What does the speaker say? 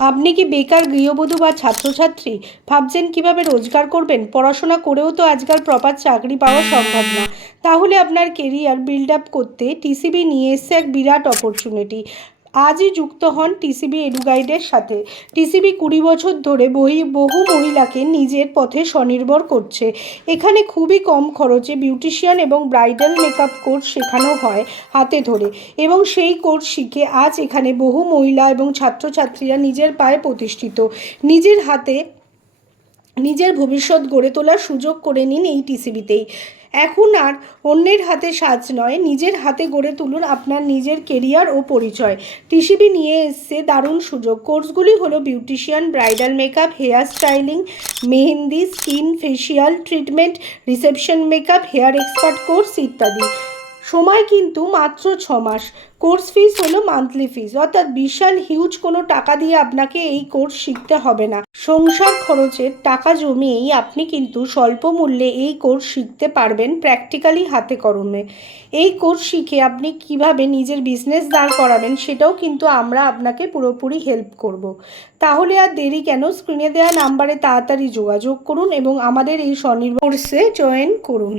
আপনি কি বেকার গৃহবধূ বা ছাত্রছাত্রী? ভাবছেন কিভাবে রোজগার করবেন? পড়াশোনা করেও তো আজকাল প্রপার চাকরি পাওয়া সম্ভব না। তাহলে আপনার কেরিয়ার বিল্ড আপ করতে টিসিবি নিয়ে এসছে এক বিরাট অপরচুনিটি। আজই যুক্ত হন টিসিবি এডুগাইডের সাথে। টিসিবি 20 বছর ধরে বহু মহিলাকে নিজের পথে স্বনির্ভর করছে। এখানে খুবই কম খরচে বিউটিশিয়ান এবং ব্রাইডাল মেকআপ কোর্স শেখানো হয় হাতে ধরে, এবং সেই কোর্স শিখে আজ এখানে বহু মহিলা এবং ছাত্রছাত্রীরা নিজের পায়ে প্রতিষ্ঠিত। নিজের হাতে নিজের ভবিষ্যৎ গড়ে তোলার সুযোগ করে নিন এই টিসিবিতেই। এখন আর অন্যের হাতে সাজ নয়, নিজের হাতে গড়ে তুলুন আপনার নিজের কেরিয়ার ও পরিচয়। টিসিবি নিয়ে এসছে দারুণ সুযোগ। কোর্সগুলি হলো beautician, bridal makeup, hair styling, mehndi, skin facial treatment, reception makeup, hair expert course ইত্যাদি। সময় কিন্তু মাত্র 6 মাস। কোর্স ফিস হলো মান্থলি ফিস, অর্থাৎ বিশাল হিউজ কোনো টাকা দিয়ে আপনাকে এই কোর্স শিখতে হবে না। সংসার খরচের টাকা জমিয়েই আপনি কিন্তু স্বল্প মূল্যে এই কোর্স শিখতে পারবেন প্র্যাকটিক্যালি হাতে কলমে। এই কোর্স শিখে আপনি কিভাবে নিজের বিজনেস দাঁড় করাবেন সেটাও কিন্তু আমরা আপনাকে পুরোপুরি হেল্প করব। তাহলে আর দেরি কেন? স্ক্রিনে দেওয়া নাম্বারে তাড়াতাড়ি যোগাযোগ করুন এবং আমাদের এই স্বনির্ভর কোর্সে জয়েন করুন।